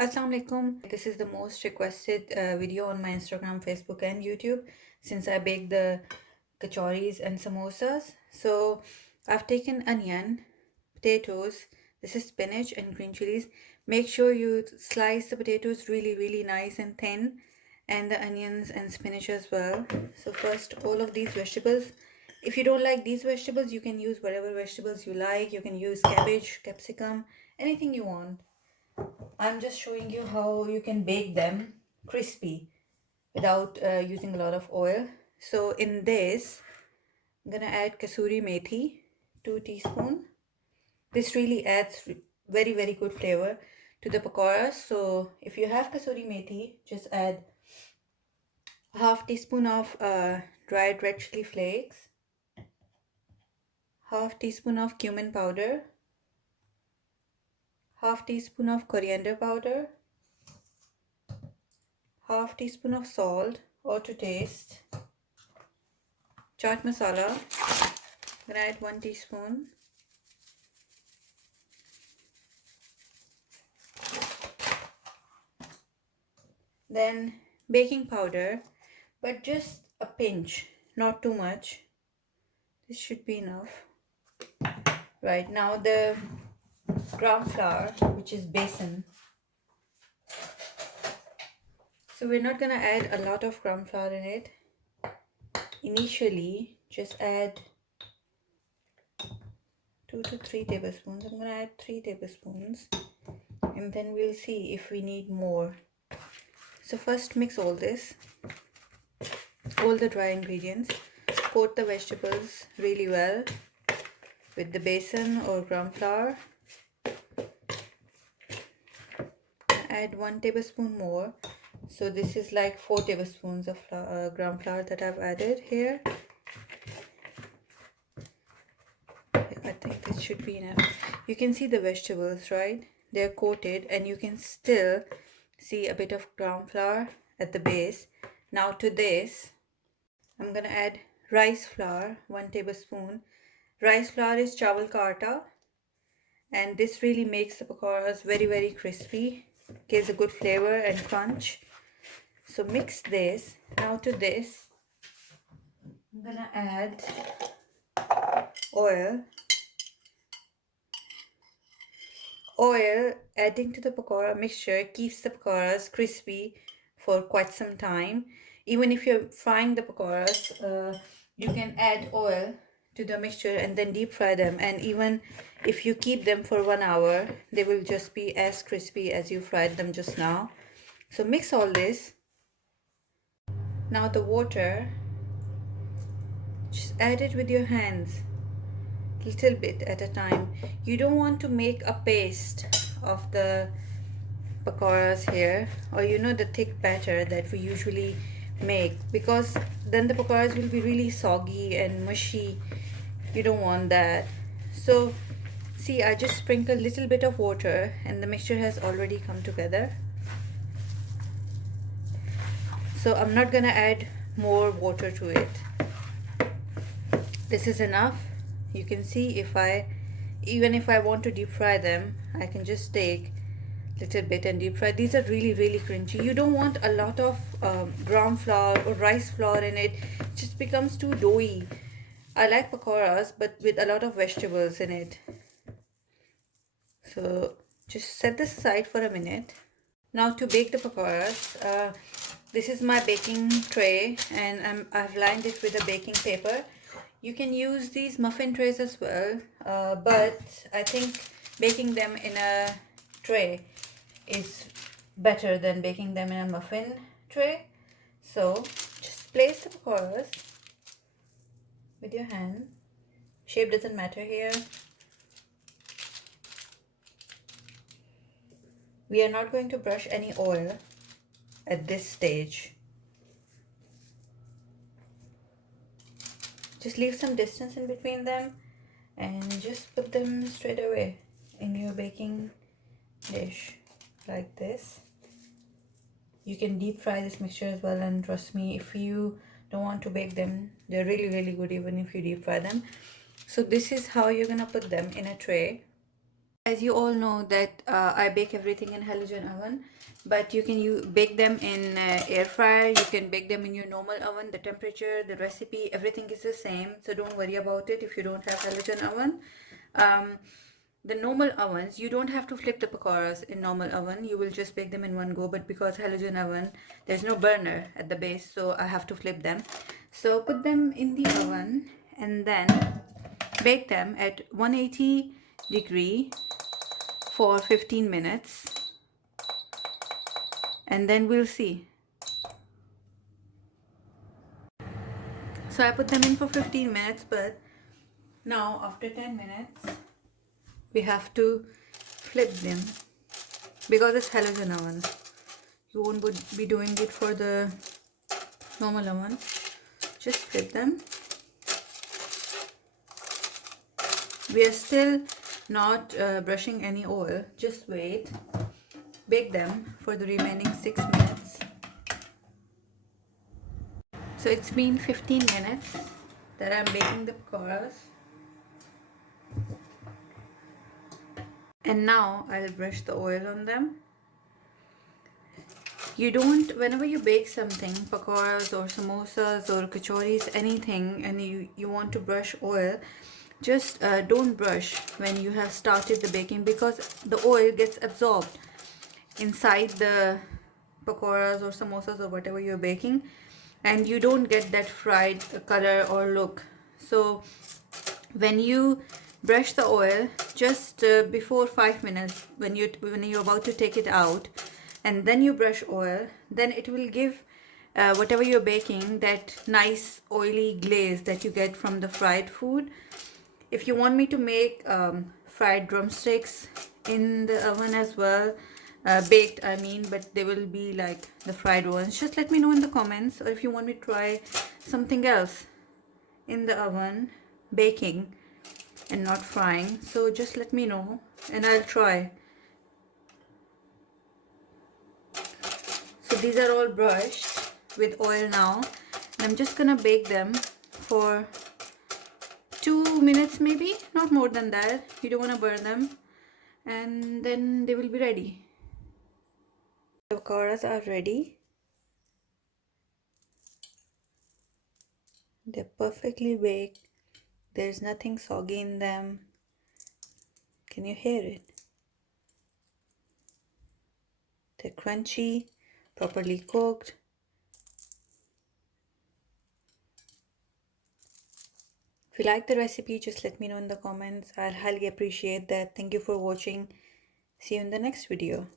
Assalamu alaikum. This is the most requested video on my Instagram, Facebook, and YouTube since I bake the kachoris and samosas. So I've taken onion, potatoes, this is spinach and green chilies. Make sure you slice the potatoes really nice and thin, and the onions and spinach as well. So first, all of these vegetables. If you don't like these vegetables, you can use whatever vegetables you like. You can use cabbage, capsicum, anything you want. I'm just showing you how you can bake them crispy without using a lot of oil. So in this, I'm gonna add kasuri methi, 2 teaspoon. This really adds very good flavor to the pakoras. So if you have kasuri methi, just add half teaspoon of dried red chili flakes, half teaspoon of cumin powder, half teaspoon of coriander powder, half teaspoon of salt or to taste, chaat masala. I'm gonna add 1 teaspoon. Then baking powder, but just a pinch, not too much. This should be enough. Right, now the gram flour, which is besan. So we're not gonna add a lot of gram flour in it. Initially, just add 2 to 3 tablespoons. I'm gonna add 3 tablespoons, and then we'll see if we need more. So first mix all this, all the dry ingredients. Coat the vegetables really well with the besan or gram flour. Add 1 tablespoon more. So this is like 4 tablespoons of gram flour that I've added here. I think this should be enough. You can see the vegetables, right? They're coated and you can still see a bit of gram flour at the base. Now to this, I'm gonna add rice flour, 1 tablespoon. Rice flour is chawal ka aata, and this really makes the pakoras very crispy, gives a good flavor and crunch. So mix this. Now to this, I'm gonna add oil. Oil adding to the pakora mixture keeps the pakoras crispy for quite some time. Even if you're frying the pakoras, you can add oil to the mixture and then deep fry them, and even if you keep them for 1 hour, they will just be as crispy as you fried them just now. So mix all this. Now the water, just add it with your hands, little bit at a time. You don't want to make a paste of the pakoras here, or the thick batter that we usually make, because then the pakoras will be really soggy and mushy. You don't want that. So see, I just sprinkle a little bit of water and the mixture has already come together. So I'm not gonna add more water to it. This is enough. You can see even if I want to deep fry them, I can just take a little bit and deep fry. These are really crunchy. You don't want a lot of gram flour or rice flour in it. It just becomes too doughy. I like pakoras, but with a lot of vegetables in it. So just set this aside for a minute. Now to bake the pakoras, this is my baking tray, and I've lined it with a baking paper. You can use these muffin trays as well, but I think baking them in a tray is better than baking them in a muffin tray. So just place the pakoras with your hand. Shape doesn't matter here. We are not going to brush any oil at this stage. Just leave some distance in between them and just put them straight away in your baking dish like this. You can deep fry this mixture as well, and trust me, if you don't want to bake them, they're really good even if you deep fry them. So this is how you're gonna put them in a tray. As you all know that I bake everything in halogen oven, but you bake them in air fryer. You can bake them in your normal oven. The temperature, the recipe, everything is the same. So don't worry about it if you don't have halogen oven. Um, the normal ovens, you don't have to flip the pakoras in normal oven. You will just bake them in one go. But because halogen oven, there's no burner at the base, so I have to flip them. So put them in the oven and then bake them at 180 degree for 15 minutes, and then we'll see. So I put them in for 15 minutes, but now after 10 minutes we have to flip them because it's halogen oven. You won't be doing it for the normal oven. Just flip them. We are still not brushing any oil. Just wait. Bake them for the remaining 6 minutes. So it's been 15 minutes that I'm baking the pakoras. And now I'll brush the oil on them. You don't, whenever you bake something, pakoras or samosas or kachoris, anything, and you want to brush oil, just don't brush when you have started the baking, because the oil gets absorbed inside the pakoras or samosas or whatever you're baking, and you don't get that fried color or look. So when you brush the oil just before 5 minutes, when you're about to take it out, and then you brush oil, then it will give whatever you're baking that nice oily glaze that you get from the fried food. If you want me to make fried drumsticks in the oven as well, baked I mean, but they will be like the fried ones, just let me know in the comments. Or if you want me to try something else in the oven, baking and not frying, so just let me know and I'll try. So these are all brushed with oil now, and I'm just gonna bake them for 2 minutes, maybe not more than that. You don't want to burn them, and then they will be ready. The pakoras are ready. They're perfectly baked. There's nothing soggy in them. Can you hear it? They're crunchy, properly cooked. If you like the recipe, just let me know in the comments. I'll highly appreciate that. Thank you for watching. See you in the next video.